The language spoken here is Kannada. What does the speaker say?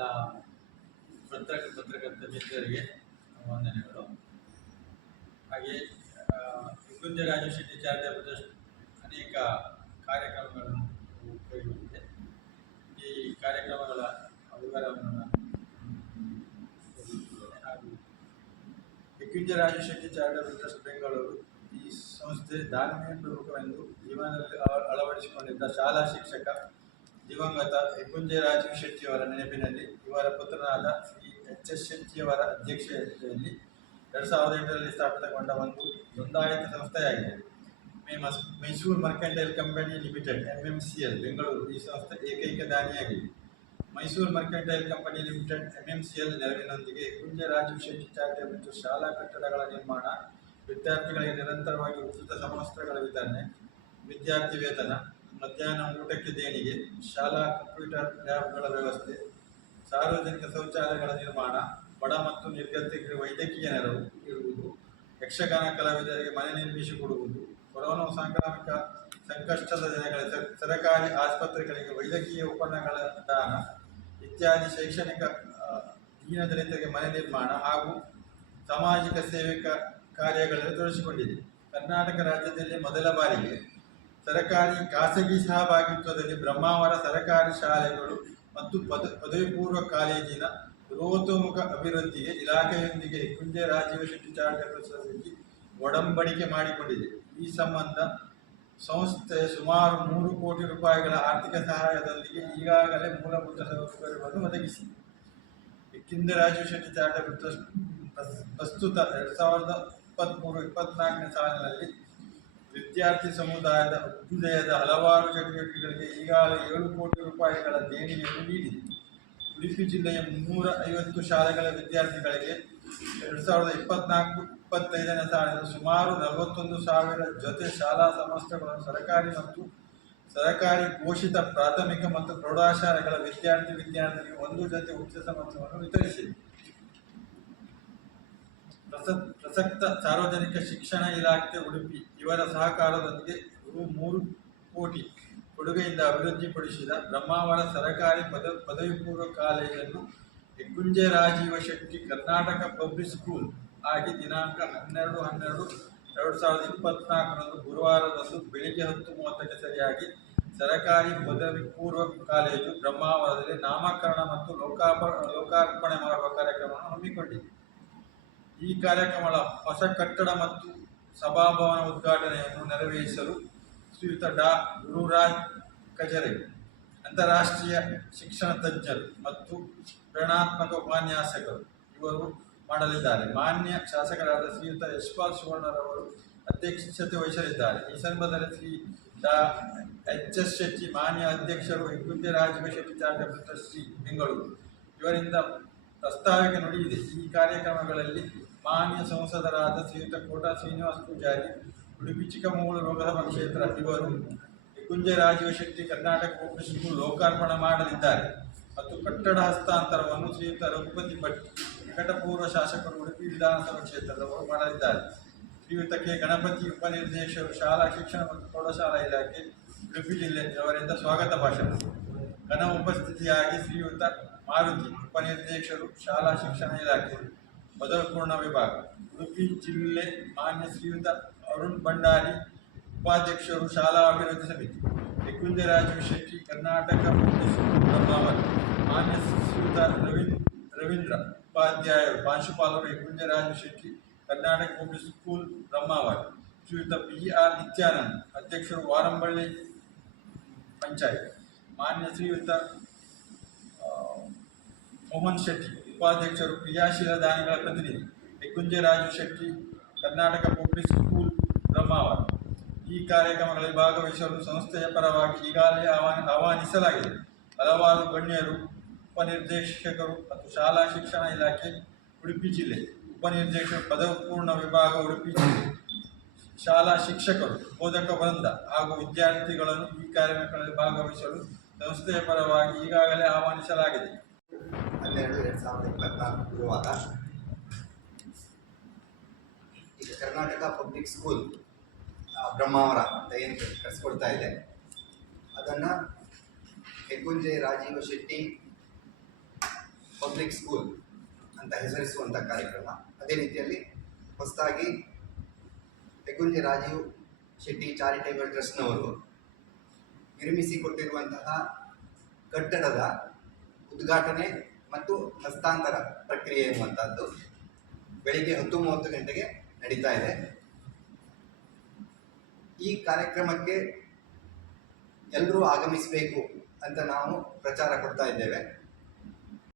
ಎಲ್ಲ ಪತ್ರಕ ಪತ್ರಕರ್ತ ಮಿತ್ರರಿಗೆ ವಂದನೆಗಳು ಹಾಗೆ ಕುಂಜ ರಾಜ ಶೆಟ್ಟಿ ಚಾರಿಟಬಲ್ ಅನೇಕ ಕಾರ್ಯಕ್ರಮಗಳನ್ನು ಕೈಗೊಂಡಿದೆ ಈ ಕಾರ್ಯಕ್ರಮಗಳ ವಿವರವನ್ನು ನಾನು. ಹಾಗೂ ಹೆಗ್ಗುಂಜ ರಾಜ ಶೆಟ್ಟಿ ಚಾರಿಟಬಲ್ ಟ್ರಸ್ಟ್ ಬೆಂಗಳೂರು ಈ ಸಂಸ್ಥೆ ಧಾರ್ಮಿಕ ಪ್ರಮುಖವೆಂದು ಜೀವನದಲ್ಲಿ ಅಳ- ಅಳವಡಿಸಿಕೊಂಡಿದ್ದ ಶಾಲಾ ಶಿಕ್ಷಕ ದಿವಂಗತ ಹೆಗ್ಗುಂಜೆ ರಾಜೀವ್ ಶೆಟ್ಟಿಯವರ ನೆನಪಿನಲ್ಲಿ ಇವರ ಪುತ್ರನಾದ ಶ್ರೀ ಎಚ್ ಎಸ್ ಶೆಟ್ಟಿಯವರ ಅಧ್ಯಕ್ಷತೆಯಲ್ಲಿ ಎರಡು ಸಾವಿರದ ಎಂಟರಲ್ಲಿ ಸ್ಥಾಪಿತಗೊಂಡ ಒಂದು ನೋಂದಾಯಿತ ಸಂಸ್ಥೆಯಾಗಿದೆ. Famous Mysore mercantile company limited M M C L Bengaluru, ಈ ಸಂಸ್ಥೆ ಏಕೈಕ ದಾನಿಯಾಗಿದೆ. Mysore mercantile company limited M M C L ನೆರವಿನೊಂದಿಗೆ ಕುಂಜ ರಾಜೀವ್ ಶೆಟ್ಟಿ ಚಾರಿಟಿ ಮತ್ತು ಶಾಲಾ ಕಟ್ಟಡಗಳ ನಿರ್ಮಾಣ, ವಿದ್ಯಾರ್ಥಿಗಳಿಗೆ ನಿರಂತರವಾಗಿ ಉಚಿತ ಸಮವಸ್ತ್ರಗಳ ವಿತರಣೆ, ವಿದ್ಯಾರ್ಥಿ ವೇತನ ಮಧ್ಯಾಹ್ನ ಊಟಕ್ಕೆ ದೇಣಿಗೆ, ಶಾಲಾ ಕಂಪ್ಯೂಟರ್ ಲ್ಯಾಬ್ಗಳ ವ್ಯವಸ್ಥೆ, ಸಾರ್ವಜನಿಕ ಶೌಚಾಲಯಗಳ ನಿರ್ಮಾಣ ಬಡ ಮತ್ತು ನಿರ್ಗತಿಕರಿಗೆ ವೈದ್ಯಕೀಯ ನೆರವು ಇರುವುದು ಯಕ್ಷಗಾನ ಕಲಾವಿದರಿಗೆ ಮನೆ ನಿರ್ಮಿಸಿ ಕೊಡುವುದು, ಕೊರೋನಾ ಸಾಂಕ್ರಾಮಿಕ ಸಂಕಷ್ಟದ ದಿನಗಳ ಸರಕಾರಿ ಆಸ್ಪತ್ರೆಗಳಿಗೆ ವೈದ್ಯಕೀಯ ಉಪಕರಣಗಳ ದಾನ ಇತ್ಯಾದಿ ಶೈಕ್ಷಣಿಕ ದೀನದಲಿತರಿಗೆ ಮನೆ ನಿರ್ಮಾಣ ಹಾಗೂ ಸಾಮಾಜಿಕ ಸೇವೆಕ ಕಾರ್ಯಗಳಲ್ಲಿ ತೊಡಗಿಸಿಕೊಂಡಿದೆ. ಕರ್ನಾಟಕ ರಾಜ್ಯದಲ್ಲಿ ಮೊದಲ ಬಾರಿಗೆ ಸರಕಾರಿ ಖಾಸಗಿ ಸಹಭಾಗಿತ್ವದಲ್ಲಿ ಬ್ರಹ್ಮಾವರ ಸರಕಾರಿ ಶಾಲೆಗಳು ಮತ್ತು ಪದ ಪದವಿ ಪೂರ್ವ ಕಾಲೇಜಿನ ರೋತೋಮುಖ ಅಭಿವೃದ್ಧಿಗೆ ಇಲಾಖೆಯೊಂದಿಗೆ ಕುಂಜೆ ರಾಜೀವ ಶೆಟ್ಟಿ ಚಾರಿಟಬಲ್ ಸೊಸೈಟಿ ಒಡಂಬಡಿಕೆ ಮಾಡಿಕೊಂಡಿದೆ. ಈ ಸಂಬಂಧ ಸಂಸ್ಥೆ ಸುಮಾರು ಮೂರು ಕೋಟಿ ರೂಪಾಯಿಗಳ ಆರ್ಥಿಕ ಸಹಾಯದೊಂದಿಗೆ ಈಗಾಗಲೇ ಮೂಲಭೂತ ಸೌಕರ್ಯವನ್ನು ಒದಗಿಸಿದೆ. ಕಿಂದ ರಾಜೀವ್ ಶೆಟ್ಟಿ ಚಾರಿಟಬಲ್ ಟ್ರಸ್ಟ್ ಪ್ರಸ್- ಪ್ರಸ್ತುತ ಎರಡು ಸಾವಿರದ ಇಪ್ಪತ್ತ್ಮೂರು ಇಪ್ಪತ್ತ್ನಾಲ್ಕನೇ ಸಾಲಿನಲ್ಲಿ ವಿದ್ಯಾರ್ಥಿ ಸಮುದಾಯದ ಅಭ್ಯುದಯದ ಹಲವಾರು ಚಟುವಟಿಕೆಗಳಿಗೆ ಈಗಾಗಲೇ ಏಳು ಕೋಟಿ ರೂಪಾಯಿಗಳ ದೇಣಿಗೆಯನ್ನು ನೀಡಿದೆ. ಉಡುಪಿ ಜಿಲ್ಲೆಯ ಮುನ್ನೂರ ಐವತ್ತು ಶಾಲೆಗಳ ವಿದ್ಯಾರ್ಥಿಗಳಿಗೆ ಎರಡು ಸಾವಿರದ ಇಪ್ಪತ್ನಾಲ್ಕು, ಇಪ್ಪತ್ತೈದನೇ ಸಾಲಿನ ಸುಮಾರು ನಲವತ್ತೊಂದು ಸಾವಿರ ಜೊತೆ ಶಾಲಾ ಸಂಸ್ಥೆಗಳನ್ನು ಸರ್ಕಾರಿ ಮತ್ತು ಸರ್ಕಾರಿ ಘೋಷಿತ ಪ್ರಾಥಮಿಕ ಮತ್ತು ಪ್ರೌಢಶಾಲೆಗಳ ವಿದ್ಯಾರ್ಥಿ ವಿದ್ಯಾರ್ಥಿಗಳಿಗೆ ಒಂದು ಜೊತೆ ಉಚಿತ ಸಮವಸ್ತ್ರವನ್ನು ವಿತರಿಸಿದೆ. ಪ್ರಸಕ್ತ ಸಾರ್ವಜನಿಕ ಶಿಕ್ಷಣ ಇಲಾಖೆ ಉಡುಪಿ, ಇವರ ಸಹಕಾರದೊಂದಿಗೆ ರು ಮೂರು ಕೋಟಿ ಕೊಡುಗೆಯಿಂದ ಅಭಿವೃದ್ಧಿಪಡಿಸಿದ ಬ್ರಹ್ಮಾವರ ಸರಕಾರಿ ಪದ ಪದವಿ ಪೂರ್ವ ಕಾಲೇಜನ್ನು ಹೆಗ್ಗುಂಜೆ ರಾಜೀವ ಶೆಟ್ಟಿ ಕರ್ನಾಟಕ ಪಬ್ಲಿಕ್ ಸ್ಕೂಲ್ ಆಗಿ ದಿನಾಂಕ ಹನ್ನೆರಡು ಹನ್ನೆರಡು ಎರಡು ಸಾವಿರದ ಇಪ್ಪತ್ನಾಲ್ಕರಂದು ಗುರುವಾರದಂದು ಬೆಳಿಗ್ಗೆ ಹತ್ತು ಮೂವತ್ತಕ್ಕೆ ಸರಿಯಾಗಿ ಸರಕಾರಿ ಪದವಿ ಪೂರ್ವ ಕಾಲೇಜು ಬ್ರಹ್ಮಾವರದಲ್ಲಿ ನಾಮಕರಣ ಮತ್ತು ಲೋಕಾಪ, ಲೋಕಾರ್ಪಣೆ ಮಾಡುವ ಕಾರ್ಯಕ್ರಮವನ್ನು ಹಮ್ಮಿಕೊಂಡಿದೆ. ಈ ಕಾರ್ಯಕ್ರಮದ ಹೊಸ ಕಟ್ಟಡ ಮತ್ತು ಸಭಾಭವನ ಉದ್ಘಾಟನೆಯನ್ನು ನೆರವೇರಿಸಲು ಶ್ರೀಯುತ ಡಾ. ಗುರುರಾಜ್ ಕಜರೆ, ಅಂತಾರಾಷ್ಟ್ರೀಯ ಶಿಕ್ಷಣ ತಜ್ಞರು ಮತ್ತು ಪ್ರೇರಣಾತ್ಮಕ ಉಪನ್ಯಾಸಕರು ಇವರು ಮಾಡಲಿದ್ದಾರೆ. ಮಾನ್ಯ ಶಾಸಕರಾದ ಶ್ರೀಯುತ ಯಶ್ಪಾಲ್ ಸುವರ್ಣರವರು ಅಧ್ಯಕ್ಷತೆ ವಹಿಸಲಿದ್ದಾರೆ. ಈ ಸಂದರ್ಭದಲ್ಲಿ ಶ್ರೀ ಡಾ. ಎಚ್. ಎಸ್. ಶೆಟ್ಟಿ, ಮಾನ್ಯ ಅಧ್ಯಕ್ಷರು ಹೆಗ್ಗುಂಜೆ ರಾಜಭೇಷ ಚಾರಿಟಬಲ್ ಟ್ರಸ್ಟಿ ಬೆಂಗಳೂರು. ಇವರಿಂದ ಪ್ರಸ್ತಾವಿಕ ನುಡಿಯಿದೆ ಈ ಕಾರ್ಯಕ್ರಮಗಳಲ್ಲಿ ಮಾನ್ಯ ಸಂಸದರಾದ ಶ್ರೀಯುತ ಕೋಟಾ ಶ್ರೀನಿವಾಸ ಪೂಜಾರಿ ಉಡುಪಿ ಚಿಕ್ಕಮಗಳೂರು ಲೋಕಸಭಾ ಕ್ಷೇತ್ರ ಇವರು ನಿಕುಂಜ ರಾಜೀವ ಶೆಟ್ಟಿ ಕರ್ನಾಟಕ ಸ್ಕೂಲ್ ಲೋಕಾರ್ಪಣೆ ಮಾಡಲಿದ್ದಾರೆ. ಮತ್ತು ಕಟ್ಟಡ ಹಸ್ತಾಂತರವನ್ನು ಶ್ರೀಯುತ ರಘುಪತಿ ಭಟ್, ನಿಕಟಪೂರ್ವ ಶಾಸಕರು ಉಡುಪಿ ವಿಧಾನಸಭಾ ಕ್ಷೇತ್ರದವರು ಮಾಡಲಿದ್ದಾರೆ. ಶ್ರೀಯುತ ಕೆ. ಗಣಪತಿ ಉಪನಿರ್ದೇಶಕರು ಶಾಲಾ ಶಿಕ್ಷಣ ಮತ್ತು ಪ್ರೌಢಶಾಲಾ ಇಲಾಖೆ, ಉಡುಪಿ ಜಿಲ್ಲೆಯವರಿಂದ ಸ್ವಾಗತ ಭಾಷಣ. ಘನ ಉಪಸ್ಥಿತಿಯಾಗಿ ಶ್ರೀಯುತ ಮಾರುತಿ ಉಪನಿರ್ದೇಶಕರು ಶಾಲಾ ಶಿಕ್ಷಣ ಇಲಾಖೆ ಪದವಿ ಪೂರ್ಣ ವಿಭಾಗ ಉಡುಪಿ ಜಿಲ್ಲೆ ಮಾನ್ಯ ಶ್ರೀಯುತ ಅರುಣ್ ಭಂಡಾರಿ ಉಪಾಧ್ಯಕ್ಷರು ಶಾಲಾ ಅಭಿವೃದ್ಧಿ ಸಮಿತಿ ಹೆಗ್ಗುಂಜೆ ರಾಜೀವ್ ಶೆಟ್ಟಿ ಕರ್ನಾಟಕ ಪೊಲೀಸ್ ಬ್ರಹ್ಮಾವರ ಮಾನ್ಯ ಶ್ರೀಯುತ ರವೀಂದ್ರ ರವೀಂದ್ರ ಉಪಾಧ್ಯಾಯರು ಪ್ರಾಂಶುಪಾಲರು ಹೆಗ್ಗುಂಜೆ ರಾಜೀವ್ ಶೆಟ್ಟಿ ಕರ್ನಾಟಕ ಪಬ್ಲಿಕ್ ಸ್ಕೂಲ್ ಬ್ರಹ್ಮಾವರ ಶ್ರೀಯುತ ಬಿ ಆರ್ ನಿತ್ಯಾನಂದ್ ಅಧ್ಯಕ್ಷರು ವಾರಂಬಳ್ಳಿ ಪಂಚಾಯತ್ ಮಾನ್ಯ ಶ್ರೀಯುತ ಆ, ಮೋಹನ್ ಶೆಟ್ಟಿ ಉಪಾಧ್ಯಕ್ಷರು ಕ್ರಿಯಾಶೀಲ ದಾನಿಗಳ ಪ್ರತಿನಿಧಿ ಹೆಗ್ಗುಂಜೆ ರಾಜು ಶೆಟ್ಟಿ, ಕರ್ನಾಟಕ ಪಬ್ಲಿಕ್ ಸ್ಕೂಲ್ ಬ್ರಹ್ಮಾವರ್. ಈ ಕಾರ್ಯಕ್ರಮಗಳಲ್ಲಿ ಭಾಗವಹಿಸಲು ಸಂಸ್ಥೆಯ ಪರವಾಗಿ ಈಗಾಗಲೇ ಆಹ್ವಾನ, ಆಹ್ವಾನಿಸಲಾಗಿದೆ. ಹಲವಾರು ಗಣ್ಯರು, ಉಪನಿರ್ದೇಶಕರು ಮತ್ತು ಶಾಲಾ ಶಿಕ್ಷಣ ಇಲಾಖೆ, ಉಡುಪಿ ಜಿಲ್ಲೆ. ಉಪನಿರ್ದೇಶಕ ಪದಪೂರ್ಣ ಪೂರ್ಣ ವಿಭಾಗ ಉಡುಪಿ ಜಿಲ್ಲೆ. ಶಾಲಾ ಶಿಕ್ಷಕರು, ಬೋಧಕ ವೃಂದ ಹಾಗೂ ವಿದ್ಯಾರ್ಥಿಗಳನ್ನು ಈ ಕಾರ್ಯಕ್ರಮಗಳಲ್ಲಿ ಭಾಗವಹಿಸಲು ಸಂಸ್ಥೆಯ ಪರವಾಗಿ ಈಗಾಗಲೇ ಆಹ್ವಾನಿಸಲಾಗಿದೆ. ಹನ್ನೆರಡು ಎರಡು ಸಾವಿರದ ಇಪ್ಪತ್ನಾಲ್ಕು ಗುರುವಾರ ಈಗ ಕರ್ನಾಟಕ ಪಬ್ಲಿಕ್ ಸ್ಕೂಲ್ ಬ್ರಹ್ಮಾವರ ಅಂತ ಏನು ಕಳಿಸ್ಕೊಡ್ತಾ ಇದೆ ಅದನ್ನು ಹೆಗ್ಗುಂಜೆ ರಾಜೀವ ಶೆಟ್ಟಿ ಪಬ್ಲಿಕ್ ಸ್ಕೂಲ್ ಅಂತ ಹೆಸರಿಸುವಂಥ ಕಾರ್ಯಕ್ರಮ ಅದೇ ರೀತಿಯಲ್ಲಿ ಹೊಸದಾಗಿ ಹೆಗ್ಗುಂಜೆ ರಾಜೀವ್ ಶೆಟ್ಟಿ ಚಾರಿಟೇಬಲ್ ಟ್ರಸ್ಟ್ನವರು ನಿರ್ಮಿಸಿಕೊಟ್ಟಿರುವಂತಹ ಕಟ್ಟಡದ ಉದ್ಘಾಟನೆ ಮತ್ತು ಹಸ್ತಾಂತರ ಪ್ರಕ್ರಿಯೆ ಎನ್ನುವಂಥದ್ದು ಬೆಳಿಗ್ಗೆ ಹತ್ತು ಮೂವತ್ತು ಗಂಟೆಗೆ ನಡೀತಾ ಇದೆ. ಈ ಕಾರ್ಯಕ್ರಮಕ್ಕೆ ಎಲ್ಲರೂ ಆಗಮಿಸಬೇಕು ಅಂತ ನಾವು ಪ್ರಚಾರ ಕೊಡ್ತಾ ಇದ್ದೇವೆ.